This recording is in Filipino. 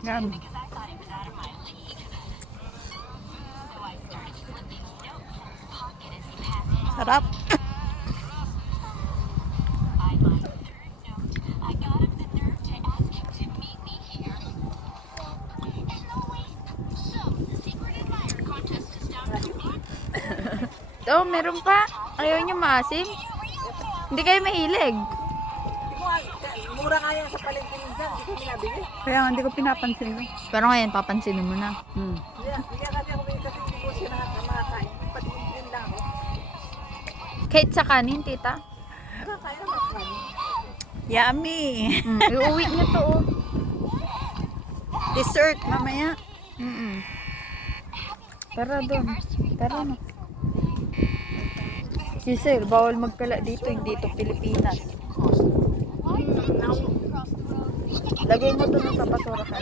Yan. Sarap. Oh, meron pa. Ayaw niyo maasim? Hindi kayo mahilig. Mura nga yan sa palengke minsan, hindi ko pinabili. Kaya nga, hindi ko pinapansin. Pero ngayon, papansinin mo na. Hindi kasi ako kasi hindi ko siya nakakain. Pati yung lang ako. Kahit sa kanin, tita. Kaya naman kami. Yummy! Iuwi niyo to, oh. Dessert, mamaya. Tara doon. Tara na. Giselle, bawal magkala dito, hindi ito Pilipinas. Lagay mo doon sa basura ka.